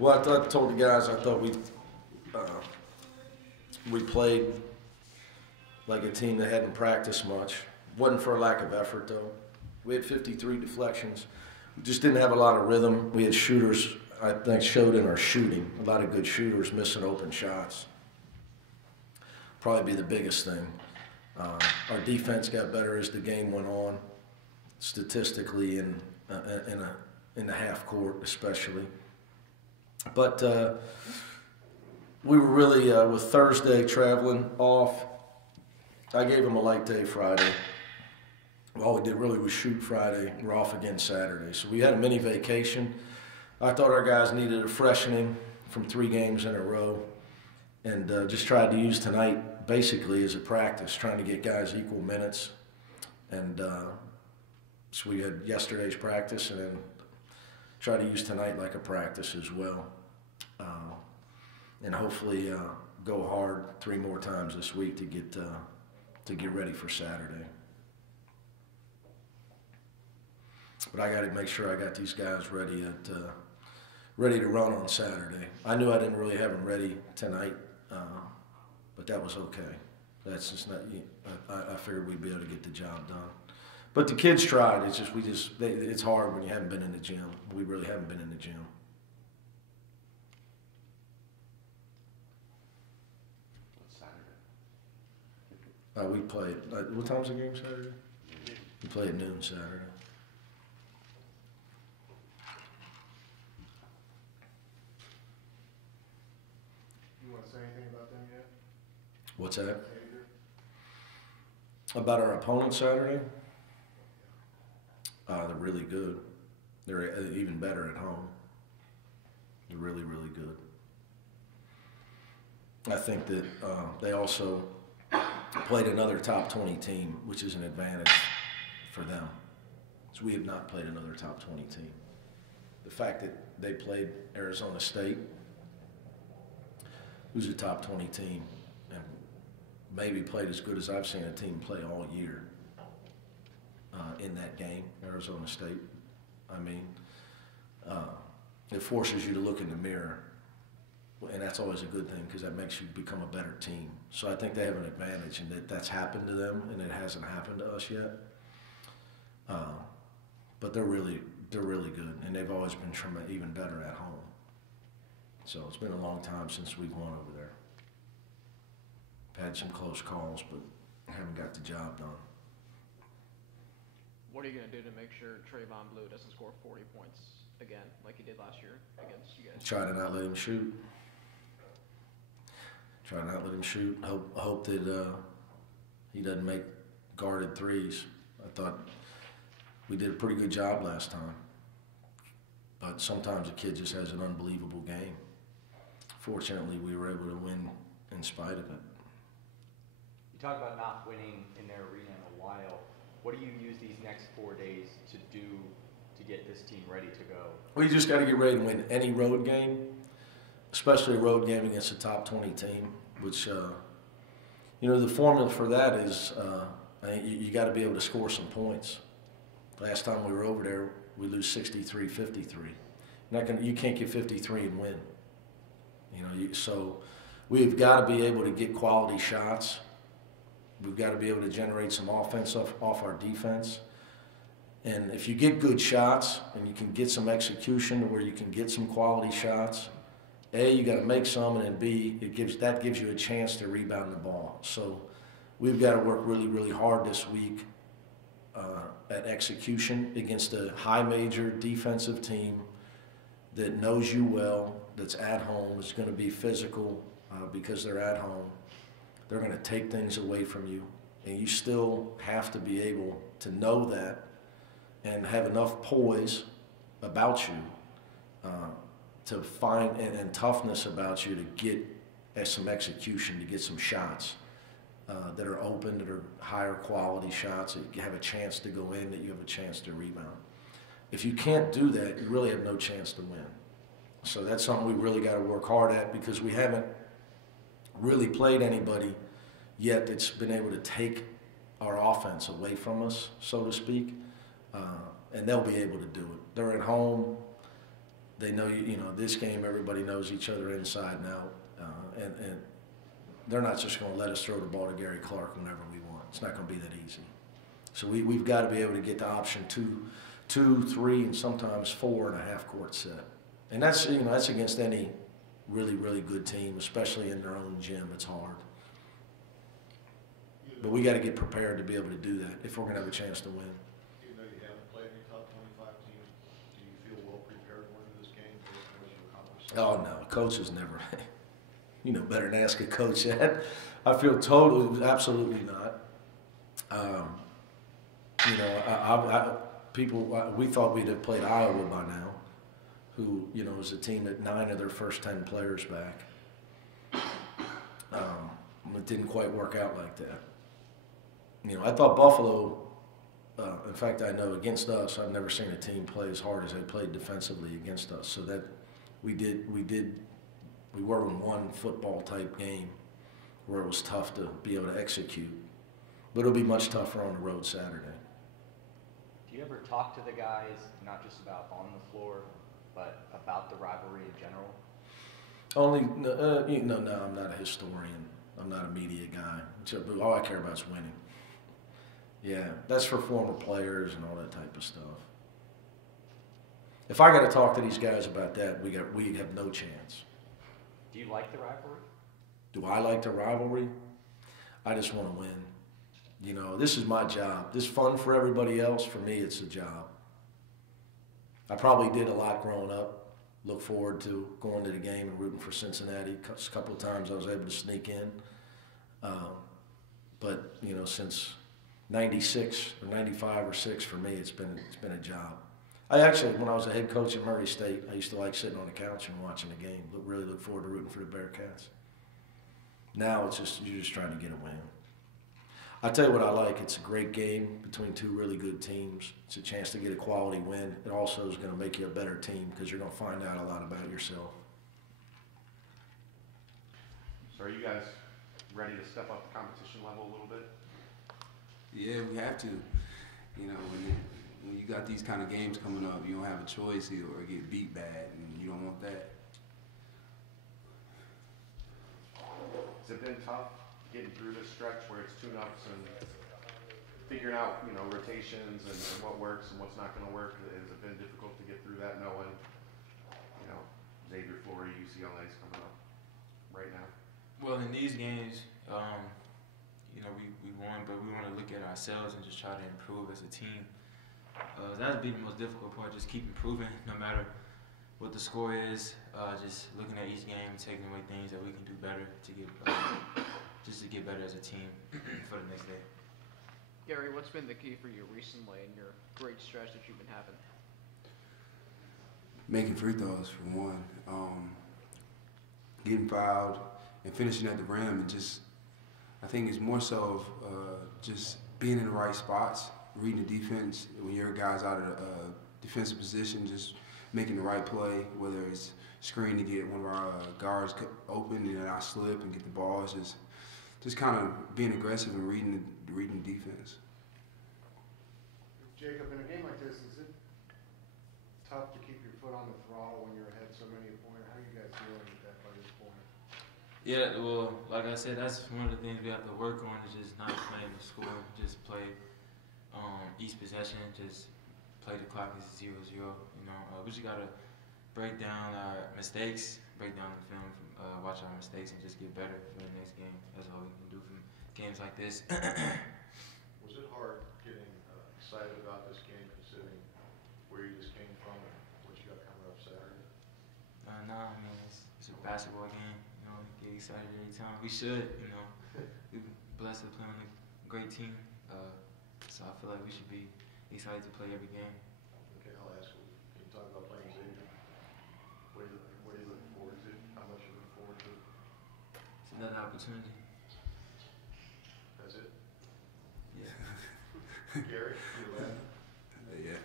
Well, I told the guys I thought we played like a team that hadn't practiced much. Wasn't for a lack of effort though. We had 53 deflections. We just didn't have a lot of rhythm. We had shooters, I think, showed in our shooting. A lot of good shooters missing open shots. Probably be the biggest thing. Our defense got better as the game went on, statistically in the half court especially. But we were really, with Thursday traveling off, I gave them a light day Friday. All we did really was shoot Friday. We're off again Saturday. So we had a mini vacation. I thought our guys needed a freshening from 3 games in a row, and just tried to use tonight basically as a practice, trying to get guys equal minutes. And so we had yesterday's practice and then try to use tonight like a practice as well. And hopefully go hard 3 more times this week to get ready for Saturday. But I got to make sure I got these guys ready to run on Saturday. I knew I didn't really have them ready tonight, but that was okay. That's just not. I figured we'd be able to get the job done. But the kids tried. It's just it's hard when you haven't been in the gym. We really haven't been in the gym. We played. What time's the game Saturday? We play at noon Saturday. You want to say anything about them yet? What's that? About our opponent Saturday? They're really good. They're even better at home. They're really, really good. I think that they also played another top 20 team, which is an advantage for them. So we have not played another top 20 team. The fact that they played Arizona State, who's a top 20 team, and maybe played as good as I've seen a team play all year in that game, Arizona State. I mean, it forces you to look in the mirror, and that's always a good thing because that makes you become a better team. So I think they have an advantage in that that's happened to them, and it hasn't happened to us yet. But they're really good, and they've always been even better at home. So it's been a long time since we've won over there. Had some close calls, but haven't got the job done. What are you going to do to make sure Trayvon Blue doesn't score 40 points again, like he did last year against you guys? Try to not let him shoot. Try to not let him shoot. Hope that he doesn't make guarded threes. I thought we did a pretty good job last time. But sometimes a kid just has an unbelievable game. Fortunately, we were able to win in spite of it. You talk about not winning in their arena in a while. What do you use these next 4 days to do to get this team ready to go? Well, you just got to get ready to win any road game, especially a road game against a top 20 team, which, the formula for that is you got to be able to score some points. Last time we were over there, we lose 63-53. You can't get 53 and win. So we've got to be able to get quality shots. We've got to be able to generate some offense off our defense. And if you get good shots and you can get some execution to where you can get some quality shots, A, you got to make some, and then B, that gives you a chance to rebound the ball. So we've got to work really, really hard this week at execution against a high major defensive team that knows you well, that's at home, is going to be physical because they're at home. They're going to take things away from you, and you still have to be able to know that and have enough poise about you to find and toughness about you to get some execution, to get some shots that are open, that are higher quality shots, that you have a chance to go in, that you have a chance to rebound. If you can't do that, you really have no chance to win. So that's something we really got to work hard at because we haven't really played anybody yet that's been able to take our offense away from us, so to speak, and they'll be able to do it. They're at home. They know, this game, everybody knows each other inside and out. And they're not just going to let us throw the ball to Gary Clark whenever we want. It's not going to be that easy. So we've got to be able to get the option two, 3, and sometimes 4 and a half court set. And that's against any really, really good team, especially in their own gym. It's hard. But we got to get prepared to be able to do that if we're going to have a chance to win. Even though you haven't played any top 25 teams, do you feel well prepared going into this game as you accomplish that? Oh, no. Coaches never. Better than ask a coach that. I feel totally, absolutely not. We thought we'd have played Iowa by now, who, is a team that 9 of their first 10 players back. It didn't quite work out like that. I thought Buffalo, in fact, I know against us, I've never seen a team play as hard as they played defensively against us. So that we were in one football type game where it was tough to be able to execute. But it'll be much tougher on the road Saturday. Do you ever talk to the guys, not just about on the floor, but about the rivalry in general? No, I'm not a historian. I'm not a media guy. But all I care about is winning. Yeah, that's for former players and all that type of stuff. If I got to talk to these guys about that, we have no chance. Do you like the rivalry? Do I like the rivalry? I just want to win. This is my job. This is fun for everybody else. For me, it's a job. I probably did a lot growing up. Look forward to going to the game and rooting for Cincinnati. A couple of times I was able to sneak in. But since 96 or 95 or 6 for me, it's been a job. I actually, when I was a head coach at Murray State, I used to like sitting on the couch and watching the game. Really look forward to rooting for the Bearcats. Now you're just trying to get a win. I tell you what I like. It's a great game between 2 really good teams. It's a chance to get a quality win. It also is going to make you a better team because you're going to find out a lot about yourself. So are you guys ready to step up the competition level a little bit? Yeah, we have to. When you got these kind of games coming up, you don't have a choice or get beat bad, and you don't want that. Has it been tough getting through this stretch where it's tune-ups and figuring out, rotations and what works and what's not going to work? Has it been difficult to get through that knowing, Xavier, Florida, UCLA is coming up right now? Well, in these games, we won, but we want to look at ourselves and just try to improve as a team. That's been the most difficult part, just keep improving no matter what the score is, just looking at each game and taking away things that we can do better to get better as a team for the next day. Gary, what's been the key for you recently in your great stretch that you've been having? Making free throws for one, getting fouled and finishing at the rim, and I think it's more so of just being in the right spots, reading the defense. When your guy's out of the defensive position, just making the right play, whether it's screen to get one of our guards open and then I slip and get the ball. It's just kind of being aggressive and reading the defense. Jacob, in a game like this, is it tough to keep your foot on the throttle when you're ahead so many a point? How are you guys dealing with that by this point? Yeah, well, like I said, that's one of the things we have to work on is just not playing the score, just play each possession, just play the clock as 0-0. We just gotta break down our mistakes, break down the film, watch our mistakes, and just get better for the next game. That's all we can do from games like this. Was it hard getting excited about this game, considering where you just came from and what you got coming up Saturday? No, I mean it's a basketball game. Get excited every time. We should, We're blessed to play on a great team. So I feel like we should be excited to play every game. Okay, I'll ask you. Can you talk about playing Xavier? What are you looking forward to? How much are you looking forward to? It's another opportunity. That's it? Yeah. Gary, you laughing? Yeah,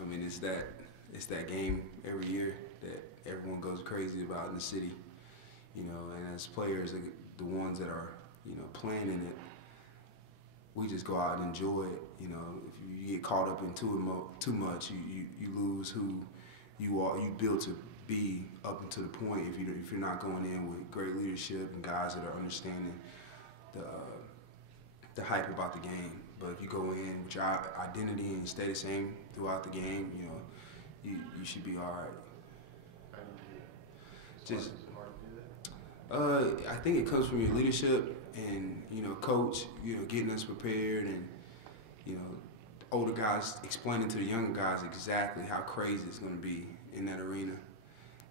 I mean it's that game every year that everyone goes crazy about in the city, and as players, the ones that are playing in it, we just go out and enjoy it. If you get caught up in too much, you lose who you built to be up until the point if you're not going in with great leadership and guys that are understanding the hype about the game. But if you go in with your identity and stay the same throughout the game, you should be all right. Just, I think it comes from your leadership and coach, getting us prepared, and older guys explaining to the younger guys exactly how crazy it's going to be in that arena.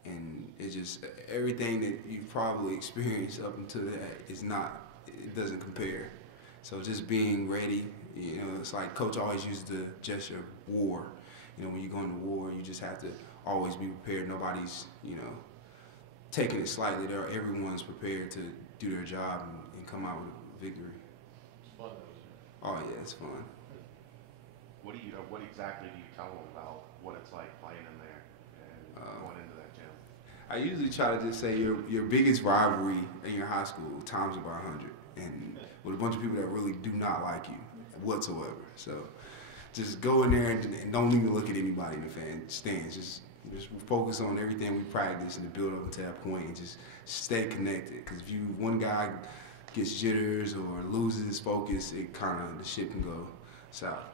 And it's just everything that you've probably experienced up until that it doesn't compare. So just being ready, it's like coach always uses the gesture of war. When you go into war, you just have to always be prepared. Nobody's, taking it slightly. Everyone's prepared to do their job and come out with a victory. It's fun though. Oh yeah, it's fun. What exactly do you tell them about what it's like playing in there and going into that gym? I usually try to just say your biggest rivalry in your high school times by 100, and with a bunch of people that really do not like you whatsoever. So just go in there and don't even look at anybody in the stands. Just focus on everything we practice and build up until that point, and just stay connected. Because if one guy gets jitters or loses his focus, the ship can go south.